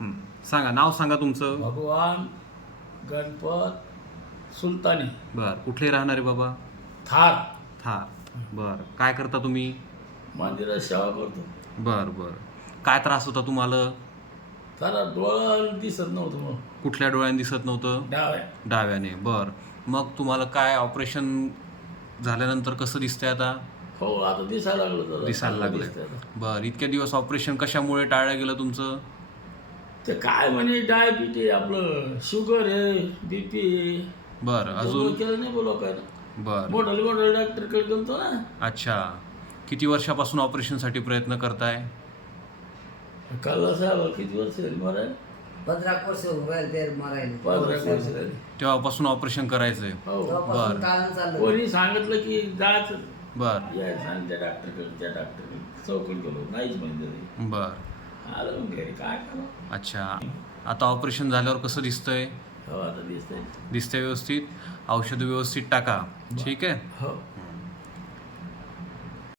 हं. सांगा, नाव सांगा तुमचं. भगवान गणपत सुलतानी. बर, कुठले राहणारे बाबा? थार. थार. बर, काय करता तुम्ही? मंदिरात सेवा करतो. बर बर. काय त्रास होता तुम्हाला? त्याला डोळा दिसत नव्हतं मग. कुठल्या डोळ्याने दिसत नव्हतं? डाव्या. डाव्याने. बर, मग तुम्हाला काय ऑपरेशन झाल्यानंतर कसं दिसतंय आता? हो, आता दिसायला लागलं जरा. दिसायला चांगलं लागलंय. दिसतंय आता. बर, इतक्या दिवस ऑपरेशन कशामुळे टाळलं गेलं तुमचं? ते काय म्हणे डायबिटी आपलं शुगर आहे, बीपी आहे. बर, अजून? केलं नाही बोला काय ना. बर. मोठा डॉक्टरकडे गेलतो ना. अच्छा, किती वर्षापासून ऑपरेशनसाठी प्रयत्न करताय? कल्ला साहेब किती वर्ष झाली मराय? 15 वर्ष मोबाईल ते मारायला 15 वर्ष झाली. तेव्हापासून ऑपरेशन करायचंय. हो. तेव्हापासून टाळून चाललं. कोणी सांगितलं की जायचं बर या सांग त्या डॉक्टरकडे, त्या डॉक्टरकडे चौकट गेलो, नाहीच म्हणजे बर. आलं मग घरी काय करा. अच्छा, आता ऑपरेशन झाल्यावर कसं दिसतंय? हो, आता दिसतंय. दिसतंय व्यवस्थित? औषधं व्यवस्थित टाका, ठीक आहे? हो.